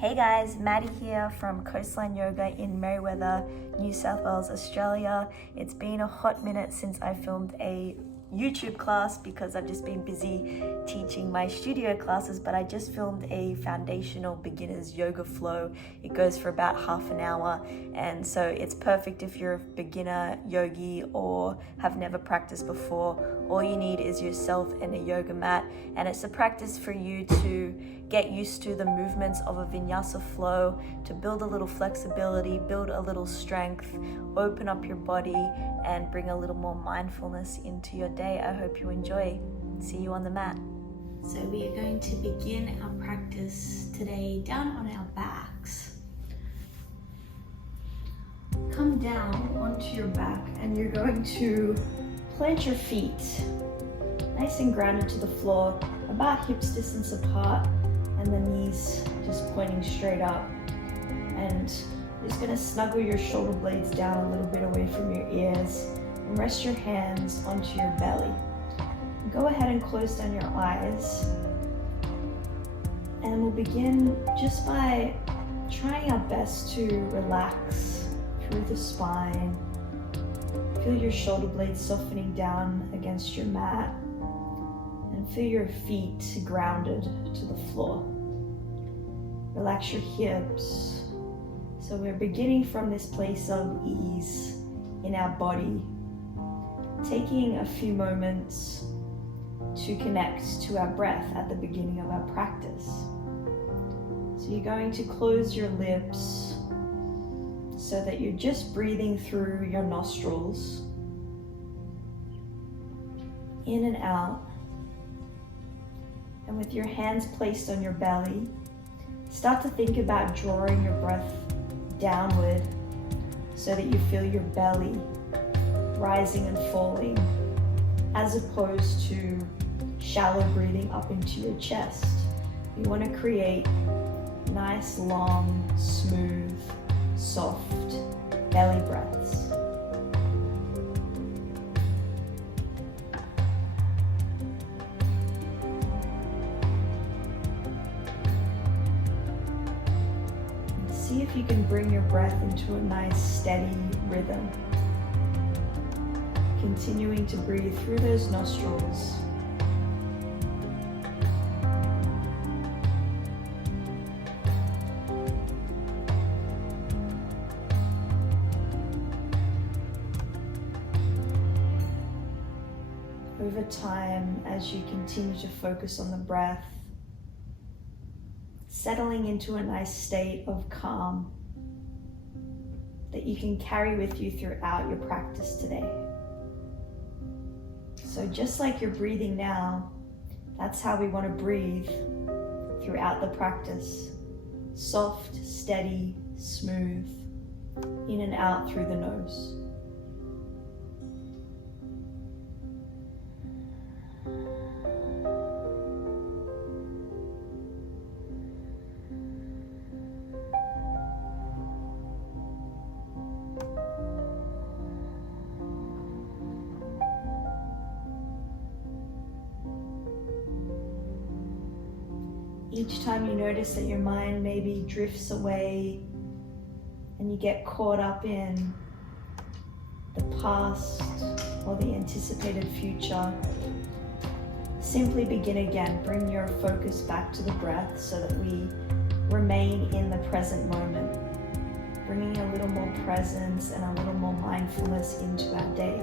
Hey guys, Maddy here from Coastline Yoga in Merewether, New South Wales, Australia. It's been a hot minute since I filmed a YouTube class because I've just been busy teaching my studio classes, but I just filmed a foundational beginner's yoga flow. It goes for about half an hour, and so it's perfect if you're a beginner yogi or have never practiced before. All you need is yourself and a yoga mat, and it's a practice for you to get used to the movements of a vinyasa flow, to build a little flexibility, build a little strength, open up your body, and bring a little more mindfulness into your day. I hope you enjoy. See you on the mat. So we are going to begin our practice today down on our backs. Come down onto your back and you're going to plant your feet nice and grounded to the floor, about hips distance apart, and the knees just pointing straight up. And you're just going to snuggle your shoulder blades down a little bit away from your ears and rest your hands onto your belly. Go ahead and close down your eyes, and we'll begin just by trying our best to relax through the spine. Feel your shoulder blades softening down against your mat, and feel your feet grounded to the floor. Relax your hips. So we're beginning from this place of ease in our body, taking a few moments to connect to our breath at the beginning of our practice. So you're going to close your lips so that you're just breathing through your nostrils, in and out. And with your hands placed on your belly, start to think about drawing your breath downward so that you feel your belly rising and falling, as opposed to shallow breathing up into your chest. You want to create nice, long, smooth, soft belly breaths. See if you can bring your breath into a nice, steady rhythm. Continuing to breathe through those nostrils. Over time, as you continue to focus on the breath, settling into a nice state of calm that you can carry with you throughout your practice today. So just like you're breathing now, that's how we want to breathe throughout the practice. Soft, steady, smooth, in and out through the nose. Each time you notice that your mind maybe drifts away and you get caught up in the past or the anticipated future, simply begin again. Bring your focus back to the breath so that we remain in the present moment, bringing a little more presence and a little more mindfulness into our day.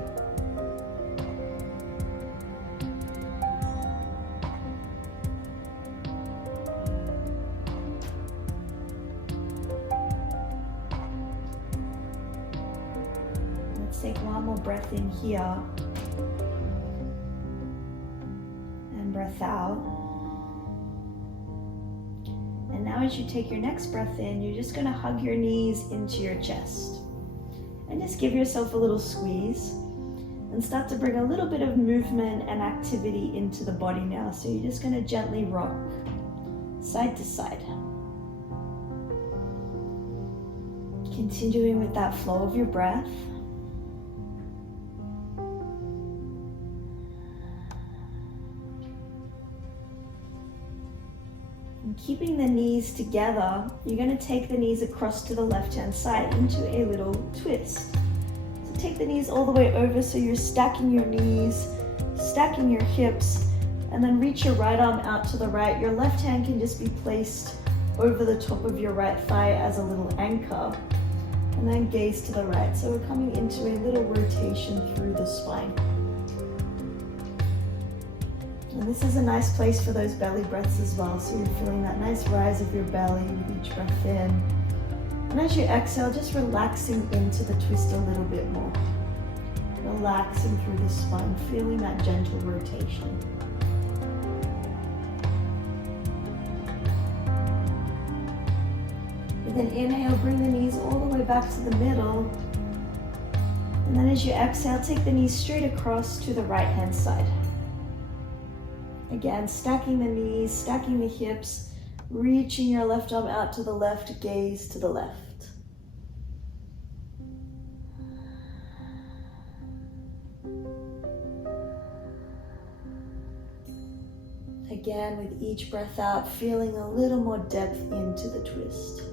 Take one more breath in here and breath out. And now as you take your next breath in, you're just going to hug your knees into your chest and just give yourself a little squeeze and start to bring a little bit of movement and activity into the body now. So you're just going to gently rock side to side. Continuing with that flow of your breath. And keeping keeping the knees together, you're going to take the knees across to the left-hand side into a little twist. So take the knees all the way over so you're stacking your knees, stacking your hips, and then reach your right arm out to the right. Your left hand can just be placed over the top of your right thigh as a little anchor, and then gaze to the right. So we're coming into a little rotation through the spine. And this is a nice place for those belly breaths as well. So you're feeling that nice rise of your belly with each breath in. And as you exhale, just relaxing into the twist a little bit more. Relaxing through the spine, feeling that gentle rotation. With an inhale, bring the knees all the way back to the middle. And then as you exhale, take the knees straight across to the right-hand side. Again, stacking the knees, stacking the hips, reaching your left arm out to the left, gaze to the left. Again, with each breath out, feeling a little more depth into the twist.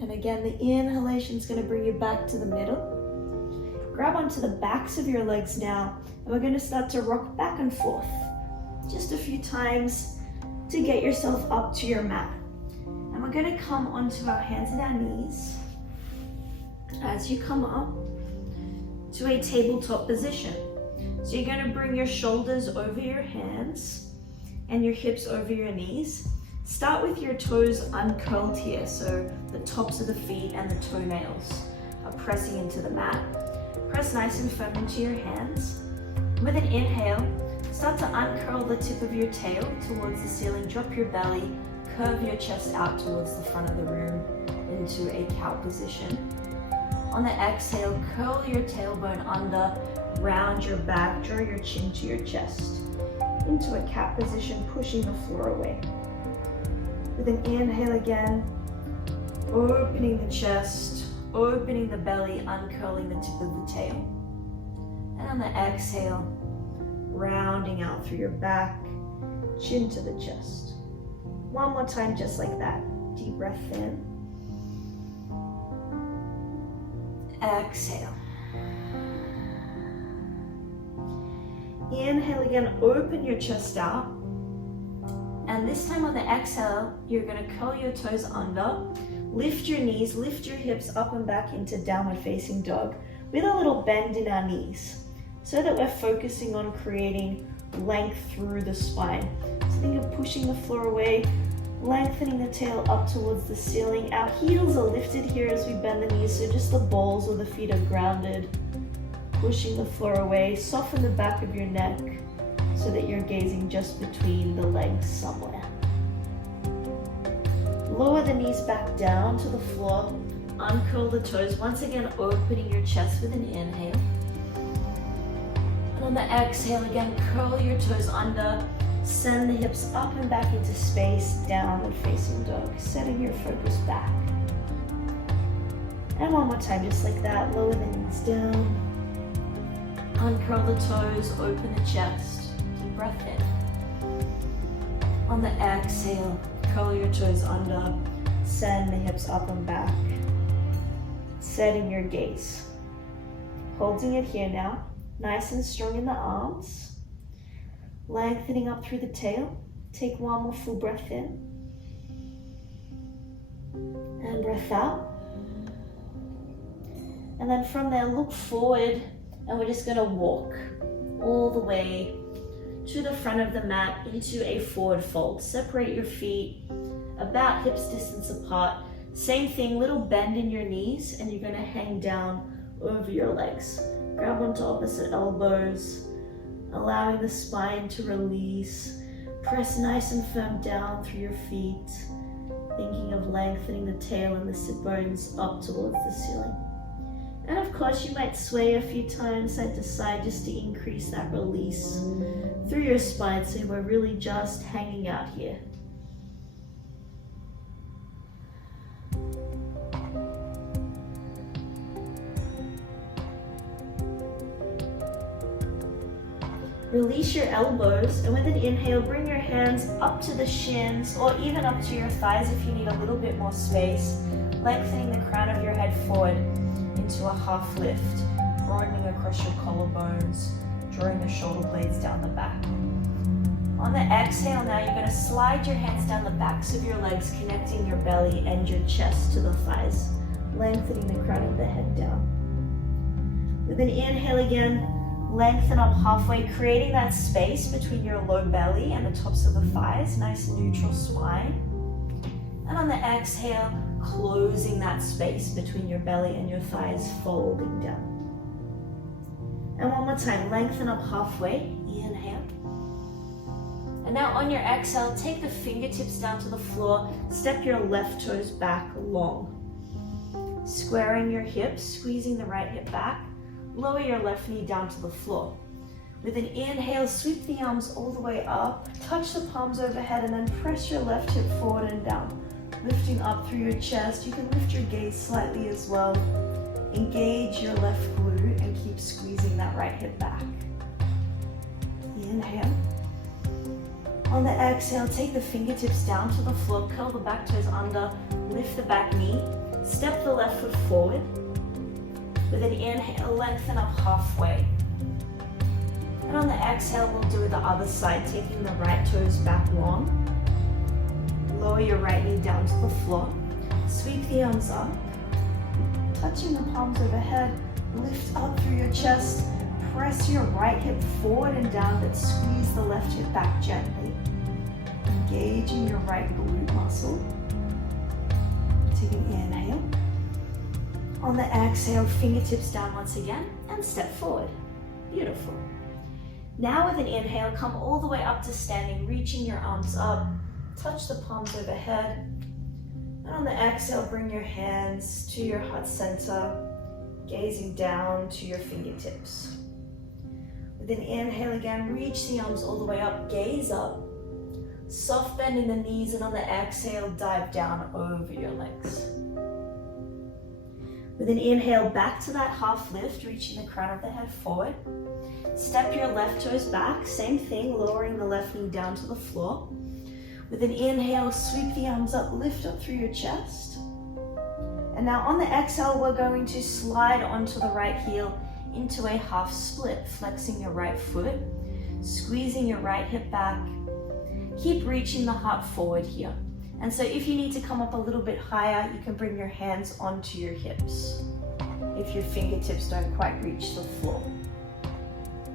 And again, the inhalation is going to bring you back to the middle. Grab onto the backs of your legs now, and we're going to start to rock back and forth just a few times to get yourself up to your mat. And we're going to come onto our hands and our knees as you come up to a tabletop position. So you're going to bring your shoulders over your hands and your hips over your knees. Start with your toes uncurled here, so the tops of the feet and the toenails are pressing into the mat. Press nice and firm into your hands. With an inhale, start to uncurl the tip of your tail towards the ceiling, drop your belly, curve your chest out towards the front of the room into a cow position. On the exhale, curl your tailbone under, round your back, draw your chin to your chest. Into a cat position, pushing the floor away. With an inhale again, opening the chest, opening the belly, uncurling the tip of the tail. And on the exhale, rounding out through your back, chin to the chest. One more time, just like that. Deep breath in. Exhale. Inhale again, open your chest out. And this time on the exhale, you're going to curl your toes under, lift your knees, lift your hips up and back into downward facing dog with a little bend in our knees so that we're focusing on creating length through the spine. So think of pushing the floor away, lengthening the tail up towards the ceiling. Our heels are lifted here as we bend the knees, so just the balls of the feet are grounded. Pushing the floor away, soften the back of your neck so that you're gazing just between the legs somewhere. Lower the knees back down to the floor, uncurl the toes, once again opening your chest with an inhale. And on the exhale again, curl your toes under, send the hips up and back into space, downward facing dog, setting your focus back. And one more time, just like that, lower the knees down, uncurl the toes, open the chest. Breath in. On the exhale, curl your toes under, send the hips up and back, setting your gaze. Holding it here now, nice and strong in the arms, lengthening up through the tail. Take one more full breath in, and breath out. And then from there, look forward, and we're just gonna walk all the way to the front of the mat into a forward fold. Separate your feet about hips distance apart. Same thing, little bend in your knees, and you're gonna hang down over your legs. Grab onto opposite elbows, allowing the spine to release. Press nice and firm down through your feet, thinking of lengthening the tail and the sit bones up towards the ceiling. And of course, you might sway a few times side to side just to increase that release through your spine, so we're really just hanging out here. Release your elbows, and with an inhale, bring your hands up to the shins or even up to your thighs if you need a little bit more space, lengthening the crown of your head forward into a half lift, broadening across your collarbones, drawing the shoulder blades down the back. On the exhale now, you're going to slide your hands down the backs of your legs, connecting your belly and your chest to the thighs, lengthening the crown of the head down. With an inhale again, lengthen up halfway, creating that space between your low belly and the tops of the thighs, nice neutral spine. And on the exhale, closing that space between your belly and your thighs, folding down. And one more time, lengthen up halfway, inhale. And now on your exhale, take the fingertips down to the floor, step your left toes back long. Squaring your hips, squeezing the right hip back, lower your left knee down to the floor. With an inhale, sweep the arms all the way up, touch the palms overhead, and then press your left hip forward and down, lifting up through your chest. You can lift your gaze slightly as well. Engage your left glute and keep squeezing that right hip back. Inhale. On the exhale, take the fingertips down to the floor, curl the back toes under, lift the back knee, step the left foot forward. With an inhale, lengthen up halfway. And on the exhale, we'll do the other side, taking the right toes back long. Lower your right knee down to the floor. Sweep the arms up. Touching the palms overhead, lift up through your chest. Press your right hip forward and down, but squeeze the left hip back gently. Engaging your right glute muscle. Take an inhale. On the exhale, fingertips down once again, and step forward. Beautiful. Now with an inhale, come all the way up to standing, reaching your arms up. Touch the palms overhead. And on the exhale, bring your hands to your heart center, gazing down to your fingertips. With an inhale again, reach the arms all the way up, gaze up. Soft bend in the knees, and on the exhale, dive down over your legs. With an inhale, back to that half lift, reaching the crown of the head forward. Step your left toes back, same thing, lowering the left knee down to the floor. With an inhale, sweep the arms up, lift up through your chest. And now on the exhale, we're going to slide onto the right heel into a half split, flexing your right foot, squeezing your right hip back. Keep reaching the heart forward here. And so if you need to come up a little bit higher, you can bring your hands onto your hips if your fingertips don't quite reach the floor.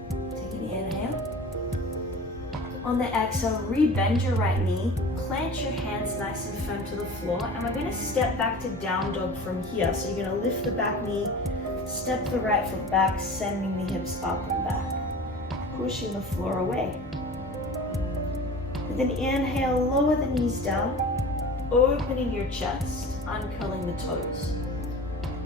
Take an inhale. On the exhale, re-bend your right knee, plant your hands nice and firm to the floor, and we're going to step back to down dog from here. So you're going to lift the back knee, step the right foot back, sending the hips up and back, pushing the floor away. With an inhale, lower the knees down, opening your chest, uncurling the toes.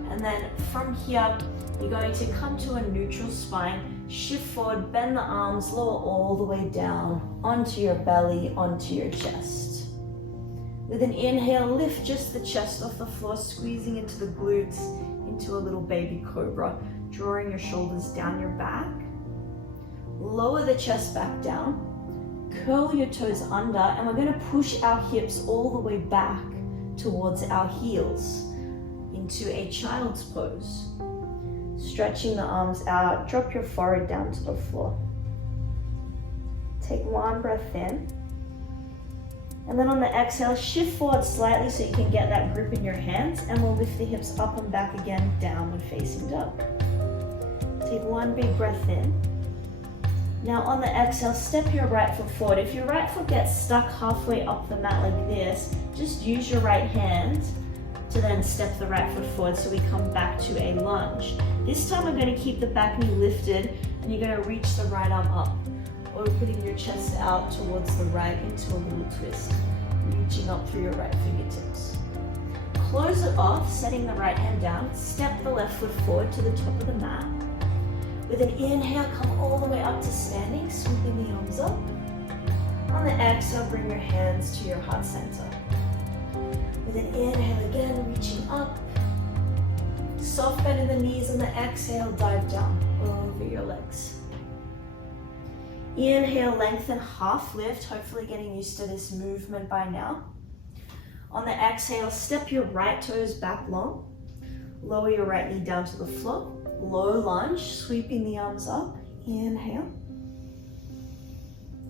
And then from here, you're going to come to a neutral spine, shift forward, bend the arms, lower all the way down, onto your belly, onto your chest. With an inhale, lift just the chest off the floor, squeezing into the glutes, into a little baby cobra, drawing your shoulders down your back. Lower the chest back down, curl your toes under, and we're going to push our hips all the way back towards our heels into a child's pose. Stretching the arms out, drop your forehead down to the floor. Take one breath in. And then on the exhale, shift forward slightly so you can get that grip in your hands, and we'll lift the hips up and back again, downward facing dog. Take one big breath in. Now on the exhale, step your right foot forward. If your right foot gets stuck halfway up the mat like this, just use your right hand to then step the right foot forward so we come back to a lunge. This time we're going to keep the back knee lifted, and you're going to reach the right arm up, opening your chest out towards the right into a little twist, reaching up through your right fingertips. Close it off, setting the right hand down, step the left foot forward to the top of the mat. With an inhale, come all the way up to standing, sweeping the arms up. On the exhale, bring your hands to your heart center. With an inhale again, reaching up. Soft bend in the knees. On the exhale, dive down over your legs. Inhale, lengthen, half lift, hopefully getting used to this movement by now. On the exhale, step your right toes back long. Lower your right knee down to the floor. Low lunge, sweeping the arms up. Inhale.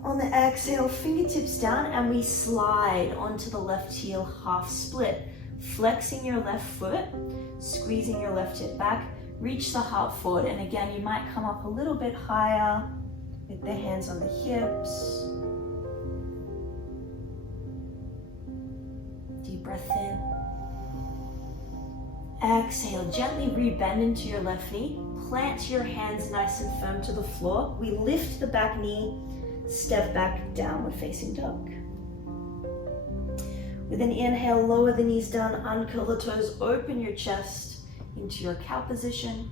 On the exhale, fingertips down, and we slide onto the left heel, half split. Flexing your left foot, squeezing your left hip back. Reach the heart forward, and again, you might come up a little bit higher with the hands on the hips. Deep breath in. Exhale, gently rebend into your left knee. Plant your hands nice and firm to the floor. We lift the back knee, step back, downward facing dog. With an inhale, lower the knees down, uncurl the toes, open your chest into your cow position.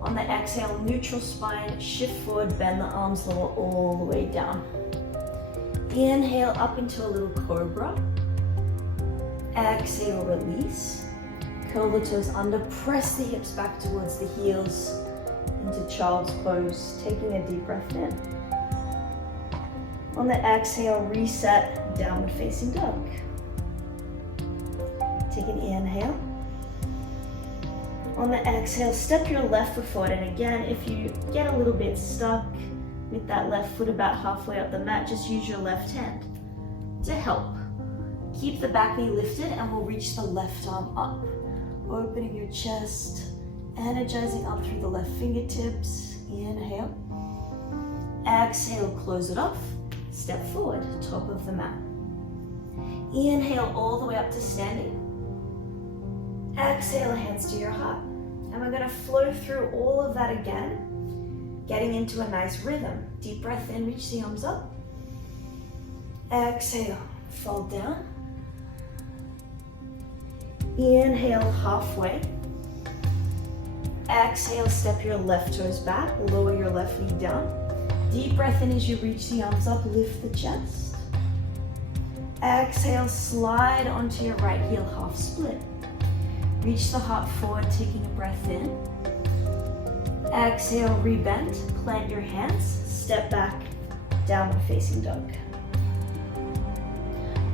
On the exhale, neutral spine, shift forward, bend the arms, lower all the way down. Inhale up into a little cobra. Exhale, release. Curl the toes under, press the hips back towards the heels into child's pose, taking a deep breath in. On the exhale, reset, downward facing dog. Take an inhale. On the exhale, step your left foot forward, and again, if you get a little bit stuck with that left foot about halfway up the mat, just use your left hand to help. Keep the back knee lifted, and we'll reach the left arm up. Opening your chest, energizing up through the left fingertips. Inhale. Exhale, close it off. Step forward, top of the mat. Inhale all the way up to standing. Exhale, hands to your heart. And we're going to flow through all of that again, getting into a nice rhythm. Deep breath in, reach the arms up. Exhale, fold down. Inhale, halfway. Exhale, step your left toes back, lower your left knee down. Deep breath in as you reach the arms up, lift the chest. Exhale, slide onto your right heel, half split. Reach the heart forward, taking a breath in. Exhale, rebend, plant your hands, step back, downward facing dog.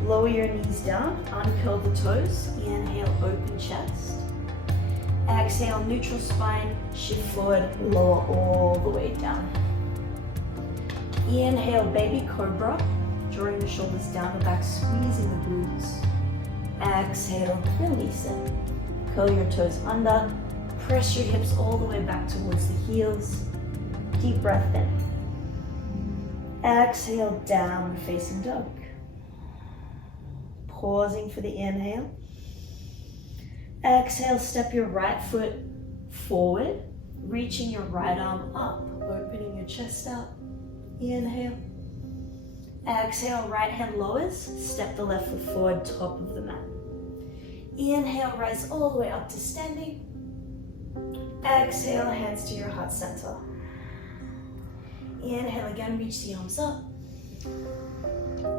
Lower your knees down, uncurl the toes. Inhale, open chest. Exhale, neutral spine, shift forward, lower all the way down. Inhale, baby cobra, drawing the shoulders down the back, squeezing the glutes. Exhale, release it. Curl your toes under, press your hips all the way back towards the heels. Deep breath in. Exhale, downward facing dog. Pausing for the inhale. Exhale, step your right foot forward, reaching your right arm up, opening your chest out. Inhale. Exhale, right hand lowers, step the left foot forward, top of the mat. Inhale, rise all the way up to standing. Exhale, hands to your heart center. Inhale again, reach the arms up.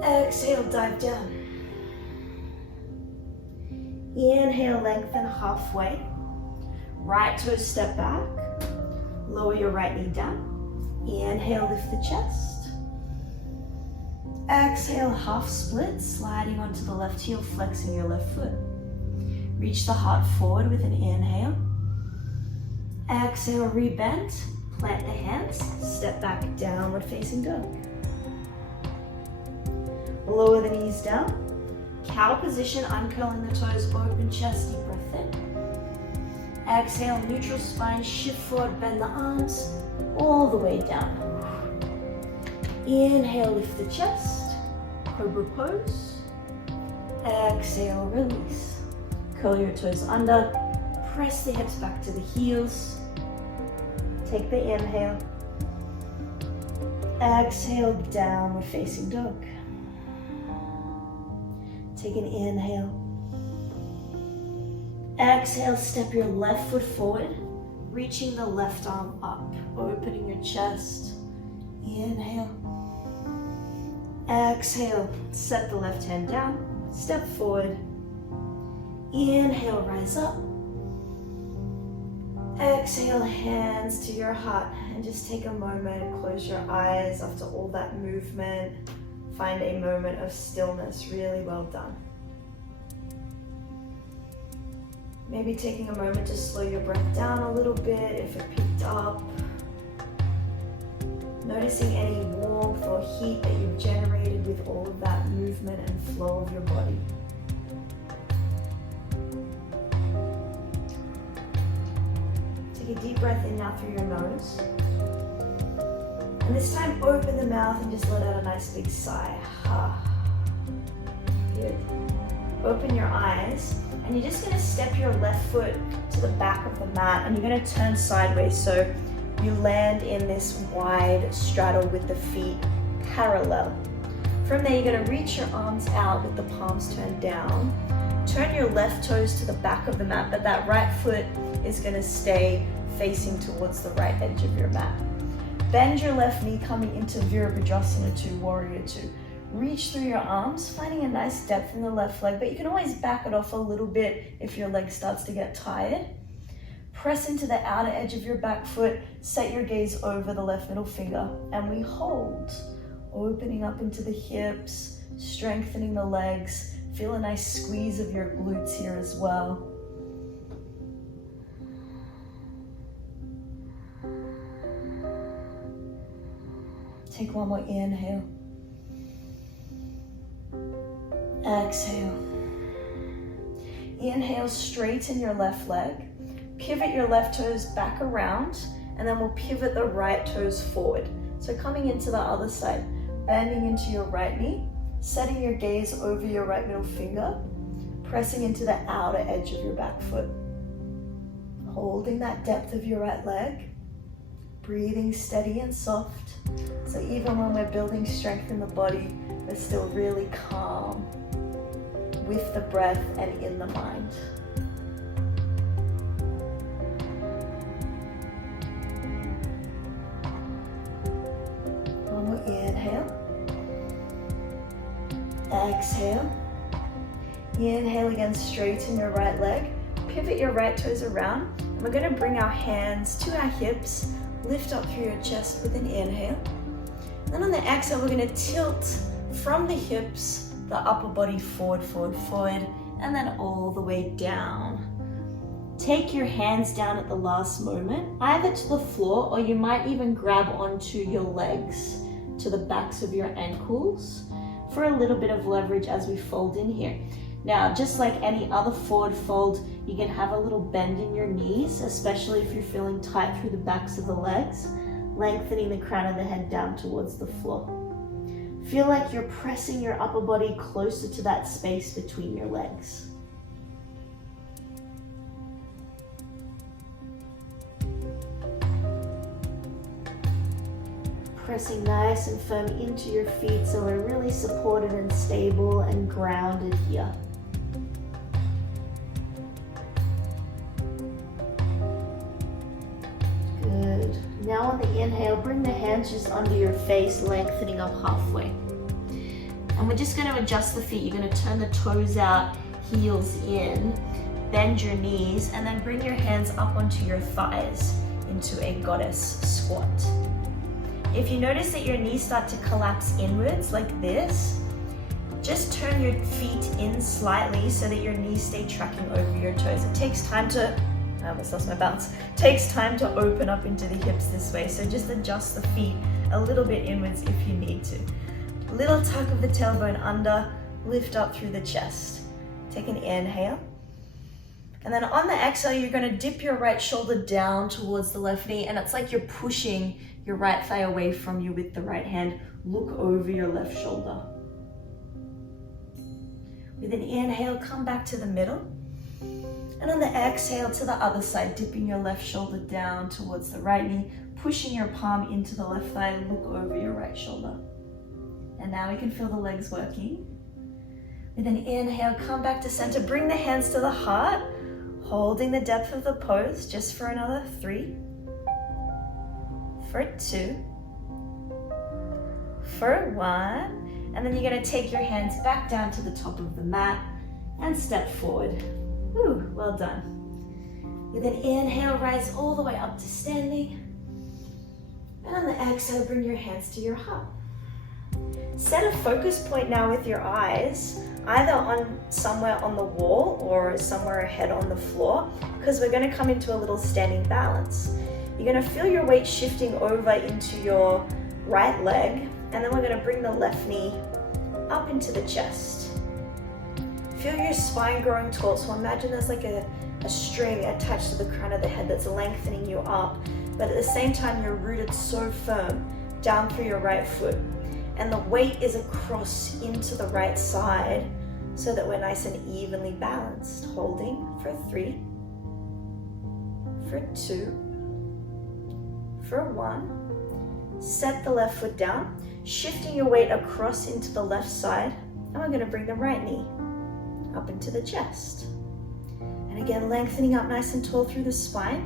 Exhale, dive down. Inhale, lengthen halfway. Right toes step back. Lower your right knee down. Inhale, lift the chest. Exhale, half split, sliding onto the left heel, flexing your left foot. Reach the heart forward with an inhale. Exhale, rebend, plant the hands, step back, downward facing dog. Lower the knees down. Cow position, uncurling the toes, open chest, deep breath in. Exhale, neutral spine, shift forward, bend the arms, all the way down. Inhale, lift the chest, cobra pose. Exhale, release. Curl your toes under, press the hips back to the heels. Take the inhale. Exhale, downward facing dog. Take an inhale. Exhale, step your left foot forward, reaching the left arm up, opening your chest. Inhale. Exhale, set the left hand down, step forward. Inhale, rise up. Exhale, hands to your heart, and just take a moment, close your eyes after all that movement. Find a moment of stillness. Really well done. Maybe taking a moment to slow your breath down a little bit if it picked up. Noticing any warmth or heat that you've generated with all of that movement and flow of your body. Take a deep breath in now through your nose. And this time open the mouth and just let out a nice big sigh. Good. Open your eyes and you're just going to step your left foot to the back of the mat and you're going to turn sideways so you land in this wide straddle with the feet parallel. From there, you're going to reach your arms out with the palms turned down. Turn your left toes to the back of the mat, but that right foot is going to stay facing towards the right edge of your mat. Bend your left knee coming into Virabhadrasana 2, Warrior 2. Reach through your arms, finding a nice depth in the left leg, but you can always back it off a little bit if your leg starts to get tired. Press into the outer edge of your back foot, set your gaze over the left middle finger, and we hold, opening up into the hips, strengthening the legs. Feel a nice squeeze of your glutes here as well. Take one more inhale. Exhale. Inhale, straighten your left leg. Pivot your left toes back around, and then we'll pivot the right toes forward. So coming into the other side, bending into your right knee, setting your gaze over your right middle finger, pressing into the outer edge of your back foot. Holding that depth of your right leg, breathing steady and soft. So even when we're building strength in the body, we're still really calm with the breath and in the mind. One more inhale. Exhale. Inhale again, straighten your right leg. Pivot your right toes around. And we're going to bring our hands to our hips. Lift up through your chest with an inhale. Then on the exhale, we're going to tilt from the hips, the upper body forward, forward, forward, and then all the way down. Take your hands down at the last moment, either to the floor or you might even grab onto your legs, to the backs of your ankles for a little bit of leverage as we fold in here. Now, just like any other forward fold, you can have a little bend in your knees, especially if you're feeling tight through the backs of the legs, lengthening the crown of the head down towards the floor. Feel like you're pressing your upper body closer to that space between your legs. Pressing nice and firm into your feet so we're really supported and stable and grounded here. Good. Now on the inhale, bring the hands just under your face, lengthening up halfway. And we're just going to adjust the feet. You're going to turn the toes out, heels in, bend your knees, and then bring your hands up onto your thighs into a goddess squat. If you notice that your knees start to collapse inwards like this, just turn your feet in slightly so that your knees stay tracking over your toes. It takes time to, I almost lost my balance, it takes time to open up into the hips this way, so just adjust the feet a little bit inwards if you need to. Little tuck of the tailbone under, lift up through the chest. Take an inhale. And then on the exhale, you're going to dip your right shoulder down towards the left knee, and it's like you're pushing your right thigh away from you with the right hand. Look over your left shoulder. With an inhale, come back to the middle. And on the exhale, to the other side, dipping your left shoulder down towards the right knee, pushing your palm into the left thigh, look over your right shoulder. And now we can feel the legs working. With an inhale, come back to center, bring the hands to the heart, holding the depth of the pose just for another 3, for 2, for 1, and then you're going to take your hands back down to the top of the mat and step forward. Woo, well done. With an inhale, rise all the way up to standing. And on the exhale, bring your hands to your heart. Set a focus point now with your eyes, either on somewhere on the wall or somewhere ahead on the floor, because we're going to come into a little standing balance. You're going to feel your weight shifting over into your right leg, and then we're going to bring the left knee up into the chest. Feel your spine growing tall, so imagine there's like a string attached to the crown of the head that's lengthening you up, but at the same time you're rooted so firm down through your right foot, and the weight is across into the right side so that we're nice and evenly balanced. Holding for 3, for 2, for 1. Set the left foot down, shifting your weight across into the left side, and we're going to bring the right knee up into the chest. And again, lengthening up nice and tall through the spine,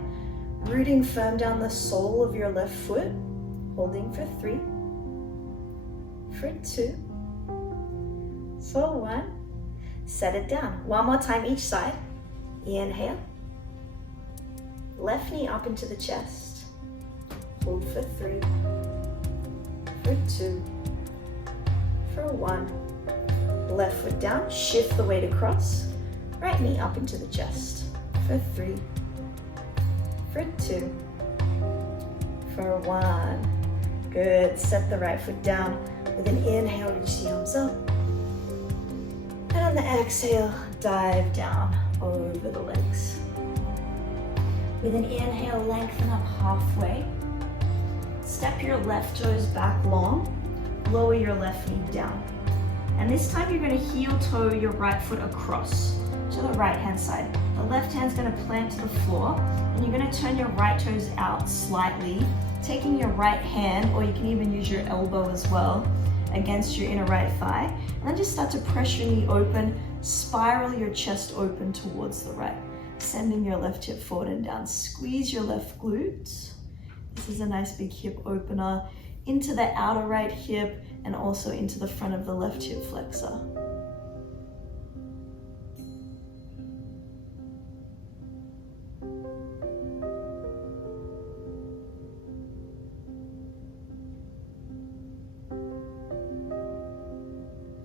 rooting firm down the sole of your left foot, holding for 3, for 2, for 1. Set it down. One more time each side. Inhale. Left knee up into the chest. Hold for 3, for 2, for 1. Left foot down, shift the weight across. Right knee up into the chest. For 3, for 2, for 1. Good. Set the right foot down. With an inhale, reach the arms up. And on the exhale, dive down over the legs. With an inhale, lengthen up halfway. Step your left toes back long. Lower your left knee down. And this time you're going to heel toe your right foot across to the right hand side. The left hand's going to plant to the floor, and you're going to turn your right toes out slightly, taking your right hand, or you can even use your elbow as well, against your inner right thigh. And then just start to press your knee open, spiral your chest open towards the right, sending your left hip forward and down. Squeeze your left glutes. This is a nice big hip opener into the outer right hip and also into the front of the left hip flexor.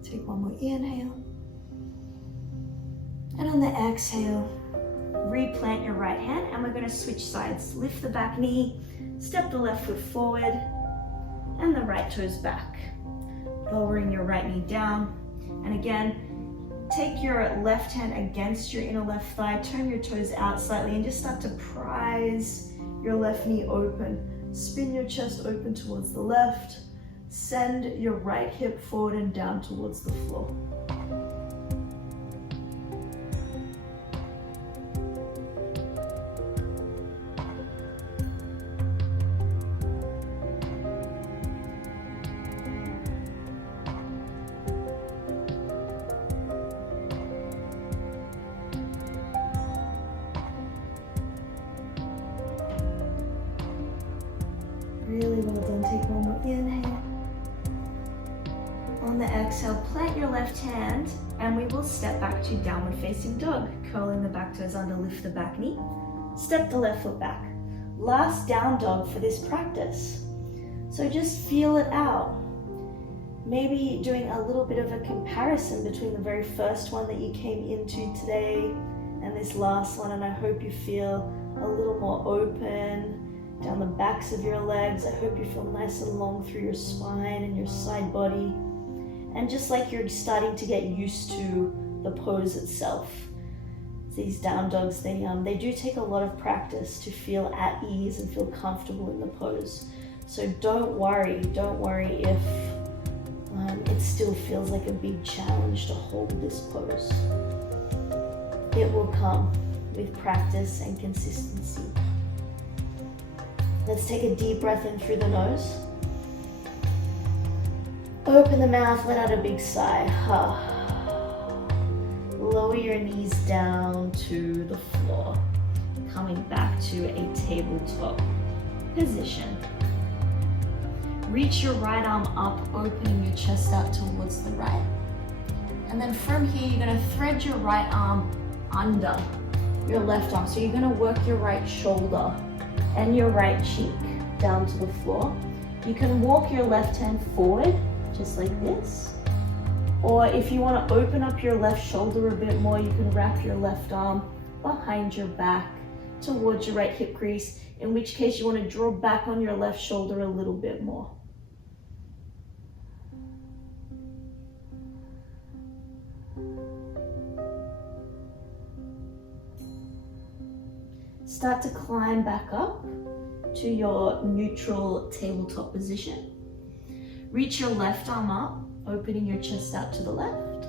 Take one more inhale. And on the exhale, replant your right hand, and we're going to switch sides. Lift the back knee, step the left foot forward, and the right toes back. Lowering your right knee down. And again, take your left hand against your inner left thigh, turn your toes out slightly, and just start to prise your left knee open. Spin your chest open towards the left. Send your right hip forward and down towards the floor. Really well done. Take one more inhale. On the exhale, plant your left hand, and we will step back to downward facing dog. Curling the back toes under, lift the back knee. Step the left foot back. Last down dog for this practice. So just feel it out. Maybe doing a little bit of a comparison between the very first one that you came into today and this last one, and I hope you feel a little more open down the backs of your legs. I hope you feel nice and long through your spine and your side body. And just like you're starting to get used to the pose itself. These down dogs, they do take a lot of practice to feel at ease and feel comfortable in the pose. So don't worry if it still feels like a big challenge to hold this pose. It will come with practice and consistency. Let's take a deep breath in through the nose. Open the mouth, let out a big sigh. Lower your knees down to the floor. Coming back to a tabletop position. Reach your right arm up, opening your chest out towards the right. And then from here, you're gonna thread your right arm under your left arm. So you're gonna work your right shoulder and your right cheek down to the floor. You can walk your left hand forward, just like this. Or if you want to open up your left shoulder a bit more, you can wrap your left arm behind your back towards your right hip crease, in which case you want to draw back on your left shoulder a little bit more. Start to climb back up to your neutral tabletop position. Reach your left arm up, opening your chest out to the left.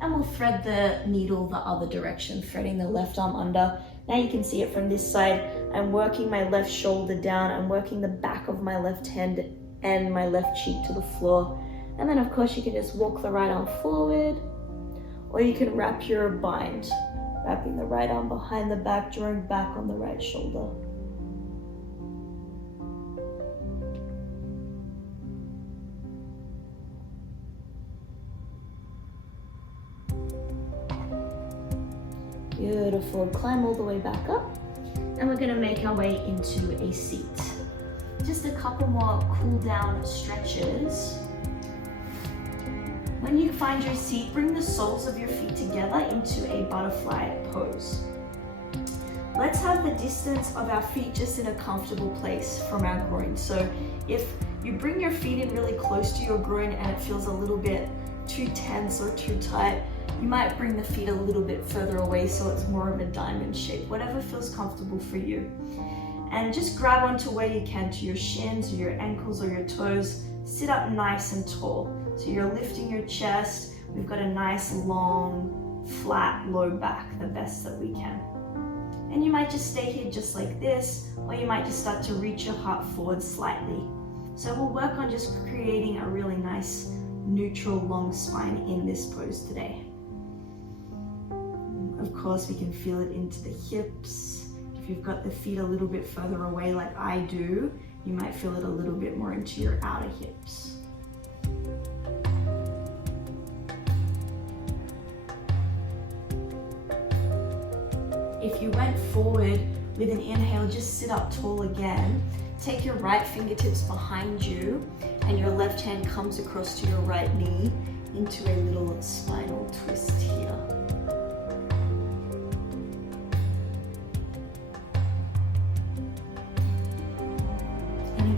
And we'll thread the needle the other direction, threading the left arm under. Now you can see it from this side. I'm working my left shoulder down. I'm working the back of my left hand and my left cheek to the floor. And then of course you can just walk the right arm forward, or you can wrap your bind, wrapping the right arm behind the back, drawing back on the right shoulder. Beautiful. Climb all the way back up, and we're going to make our way into a seat. Just a couple more cool down stretches. When you find your seat, bring the soles of your feet together into a butterfly pose. Let's have the distance of our feet just in a comfortable place from our groin. So if you bring your feet in really close to your groin and it feels a little bit too tense or too tight, you might bring the feet a little bit further away so it's more of a diamond shape, whatever feels comfortable for you. And just grab onto where you can to your shins or your ankles or your toes. Sit up nice and tall. So you're lifting your chest. We've got a nice, long, flat, low back, the best that we can. And you might just stay here just like this, or you might just start to reach your heart forward slightly. So we'll work on just creating a really nice, neutral, long spine in this pose today. Of course, we can feel it into the hips. If you've got the feet a little bit further away like I do, you might feel it a little bit more into your outer hips. If you went forward with an inhale, just sit up tall again. Take your right fingertips behind you and your left hand comes across to your right knee into a little spinal twist here.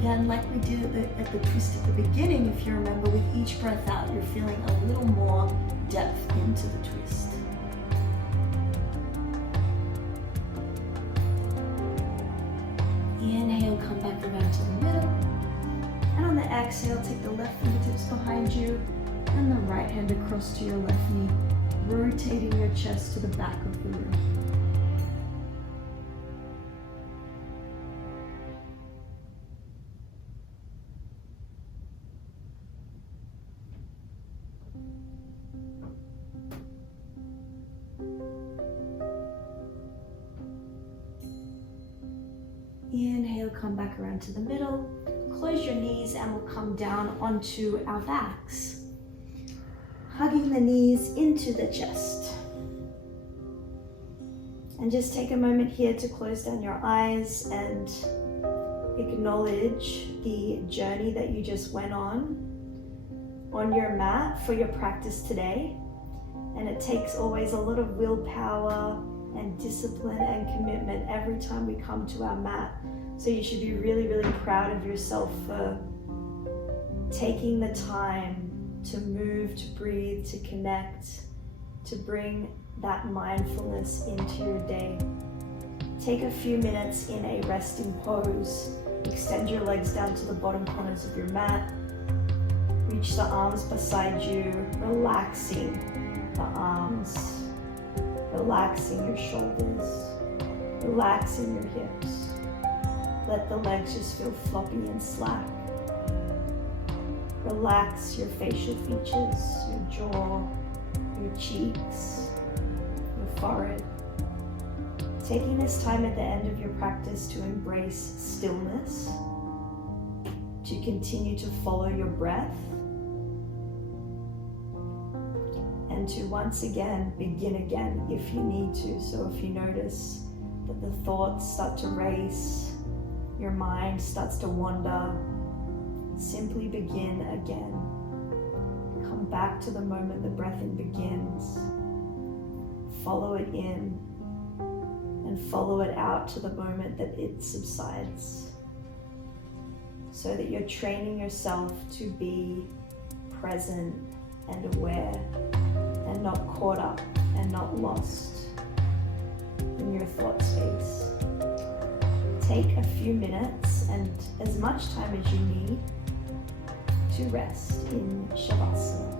Again, like we did at the twist at the beginning, if you remember, with each breath out, you're feeling a little more depth into the twist. Inhale, come back around to the middle. And on the exhale, take the left fingertips behind you and the right hand across to your left knee, rotating your chest to the back of the room. Inhale, come back around to the middle. Close your knees and we'll come down onto our backs. Hugging the knees into the chest. And just take a moment here to close down your eyes and acknowledge the journey that you just went on your mat for your practice today. And it takes always a lot of willpower and discipline and commitment every time we come to our mat. So you should be really, really proud of yourself for taking the time to move, to breathe, to connect, to bring that mindfulness into your day. Take a few minutes in a resting pose. Extend your legs down to the bottom corners of your mat. Reach the arms beside you, relaxing the arms. Relaxing your shoulders, relaxing your hips. Let the legs just feel floppy and slack. Relax your facial features, your jaw, your cheeks, your forehead. Taking this time at the end of your practice to embrace stillness, to continue to follow your breath, and to once again begin again if you need to. So if you notice that the thoughts start to race, your mind starts to wander, simply begin again. Come back to the moment the breath in begins. Follow it in and follow it out to the moment that it subsides, so that you're training yourself to be present and aware and not caught up and not lost in your thought space. Take a few minutes and as much time as you need to rest in Shavasana.